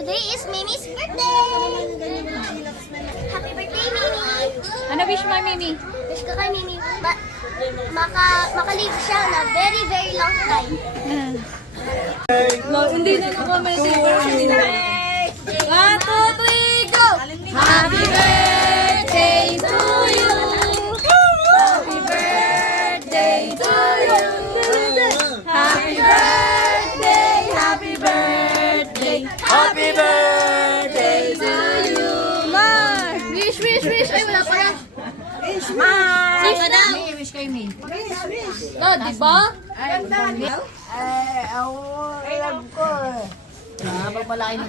today is Mimi's birthday! Happy birthday, Mimi! Ano wish mo, Mimi? Wish ko kay Mimi, makalive siya na very, very long time. Hindi na na-comment yung birthday. 1, 2, 3, go! Happy birthday to you! Happy birthday to you! Happy birthday! Happy birthday! Happy birthday to you! Mar! Wish, wish, wish! Ay, wala pala. Mar! Wish na! Wish kay May. Oh, di ba? Pagpalain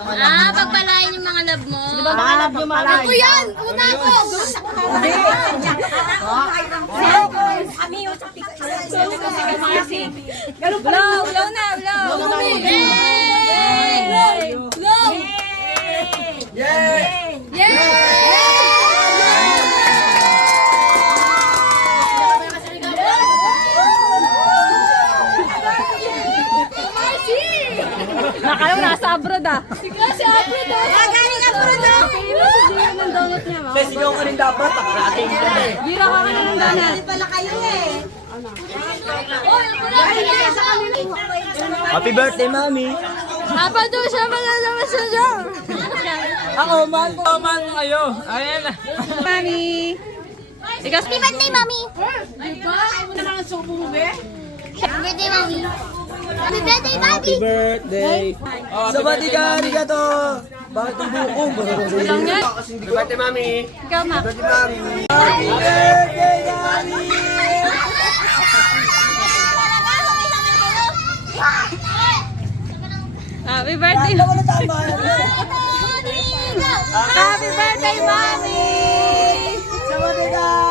yung mga love mo. Di ba mga love mo? Ako yan! Una ako! Blow! Blow na! Blow! Yay! Blow! Nakala mo nasa abroad ah. Ikaw si abroad ah. Galing abroad ah. Famous si Gio ng donut niya. Kasi sigaw ka rin dapat, nakarating ka na eh. Gira ka ng donut. Hindi pala kayo eh. Happy birthday, Mami! Hapa daw siya malalaman sa Diyo. Ako, mahal ko kayo. Ayan na. Mami. Ikaw Happy birthday, Mami! Diba? Ayaw na lang ang subo mo be? Happy birthday, Mami! Happy birthday, Mami! Birthday! Sabati ka, arigato! Bakit ang buko? Lang yan. Happy birthday, Mami! Ikaw ma. Happy Mami! Happy birthday, Mami! Happy birthday. Ako na tama! Happy birthday, Mami. Sabati ka!